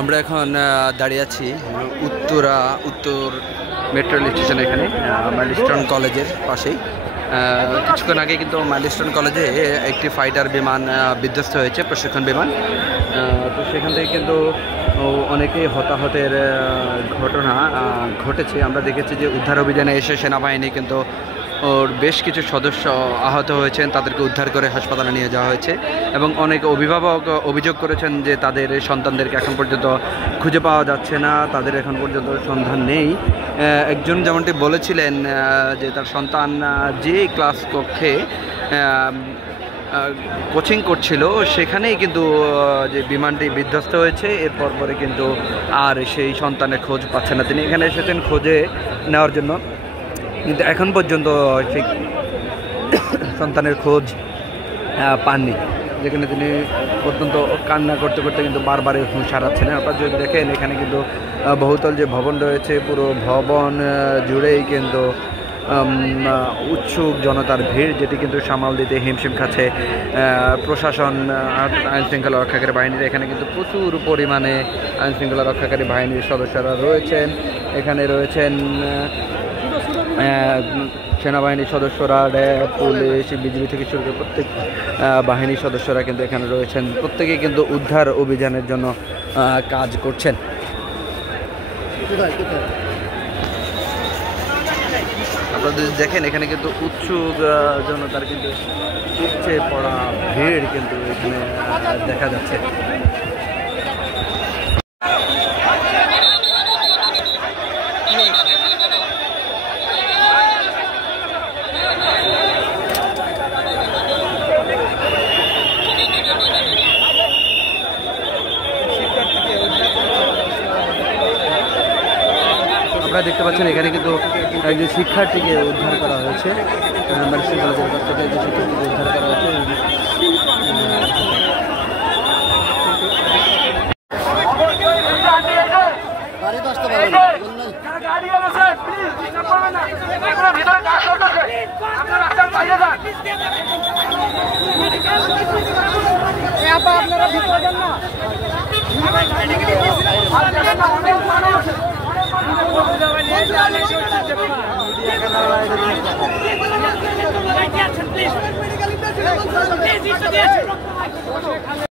আমরা এখন দাঁড়িয়ে আছি উত্তর মেট্রো রেল স্টেশন, এখানে মাইলস্টোন কলেজের পাশেই। কিছুক্ষণ আগে কিন্তু মাইলস্টোন কলেজে একটি ফাইটার বিমান বিধ্বস্ত হয়েছে, প্রশিক্ষণ বিমান। তো সেখান থেকে কিন্তু অনেকেই হতাহতের ঘটনা ঘটেছে। আমরা দেখেছি যে উদ্ধার অভিযানে এসে সেনাবাহিনী কিন্তু ওর বেশ কিছু সদস্য আহত হয়েছেন, তাদেরকে উদ্ধার করে হাসপাতালে নিয়ে যাওয়া হয়েছে। এবং অনেক অভিভাবক অভিযোগ করেছেন যে তাদের সন্তানদেরকে এখন পর্যন্ত খুঁজে পাওয়া যাচ্ছে না, তাদের এখন পর্যন্ত সন্ধান নেই। একজন যেমনটি বলেছিলেন যে তার সন্তান যে ক্লাস কক্ষে কোচিং করছিল সেখানেই কিন্তু যে বিমানটি বিধ্বস্ত হয়েছে, এরপর পরে কিন্তু আর সেই সন্তানের খোঁজ পাচ্ছেন না। তিনি এখানে এসেছেন খোঁজে নেওয়ার জন্য, কিন্তু এখন পর্যন্ত সেই সন্তানের খোঁজ পাননি, যেখানে তিনি অত্যন্ত কান্না করতে করতে কিন্তু বারবারই হুঁশ হারাচ্ছেন। আপনারা যদি দেখেন এখানে কিন্তু বহুতল যে ভবন রয়েছে, পুরো ভবন জুড়েই কিন্তু উৎসুক জনতার ভিড়, যেটি কিন্তু সামাল দিতে হিমশিম খাচ্ছে প্রশাসন, আইনশৃঙ্খলা রক্ষাকারী বাহিনীর। এখানে কিন্তু প্রচুর পরিমাণে আইনশৃঙ্খলা রক্ষাকারী বাহিনীর সদস্যরা রয়েছেন। এখানে রয়েছেন সেনাবাহিনীর সদস্যরা, র্যাব, পুলিশ, বিজিবি থেকে শুরু করে প্রত্যেক বাহিনীর সদস্যরা কিন্তু এখানে রয়েছেন। প্রত্যেকেই কিন্তু উদ্ধার অভিযানের জন্য কাজ করছেন। আপনারা যদি দেখেন এখানে কিন্তু উৎসুক জনতার কিন্তু উপচে পড়া ভিড় কিন্তু এখানে দেখা যাচ্ছে। আপনারা দেখতে পাচ্ছেন এখানে কিন্তু একজন শিক্ষার্থীকে উদ্ধার করা হয়েছে, মাইলস্টোন কলেজের কাছ থেকে একজন শিক্ষার্থীকে উদ্ধার করা হয়েছে। আপনারা